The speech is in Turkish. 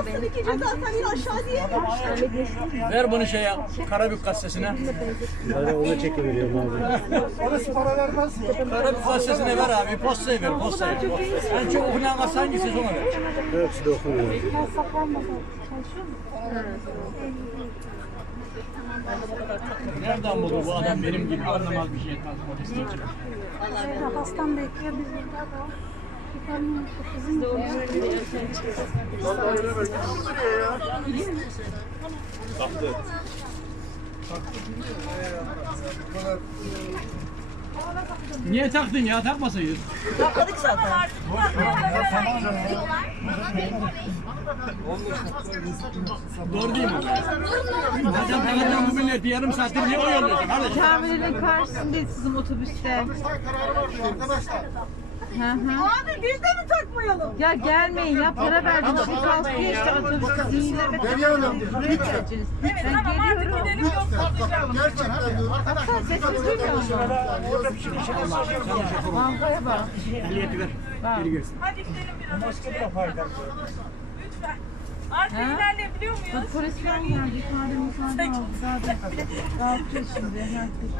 İki aşağı diye. Ver bunu şeye Karabük gazetesine. Ben ona çekiveriyorum abi. Orası para vermez. Karabük gazetesine ver abi. Postayı ver postayı. En çok okunan gazete hangisi onu ver. Hepsi de okunuyor. Nereden buldu bu adam benim gibi anlamaz bir şey. Hastam bekliyor biz burada da. Niye taktın ya? Takmasaydın. Yakladık zaten. Doğru değil mi? Hocam takacağım bu milleti yarım saattir niye oyalıyorsun? Kahvelerin karşısındayız sizin otobüste. Arkadaşlar. Hı hı. Abi biz de mi takmayalım? Ya gelmeyin ya para verdim şimdi kalkıyor işte otobüs zihinlerine Derya Hanım, lütfen. Evet Ben tamam artık geliyorum. gidelim yoksa diyeceğim. Gerçekten diyorum. Arkadaşlar Sesiniz duymuyor musun? Bankaya bak. Ehliyeti ver. Geri gelsin. Hadi gidelim biraz önce. Lütfen. Artık ilerleyebiliyor muyuz? Polis falan geldi. İfade müsaade aldı. Daha da rahatlıyor şimdi. Herkes.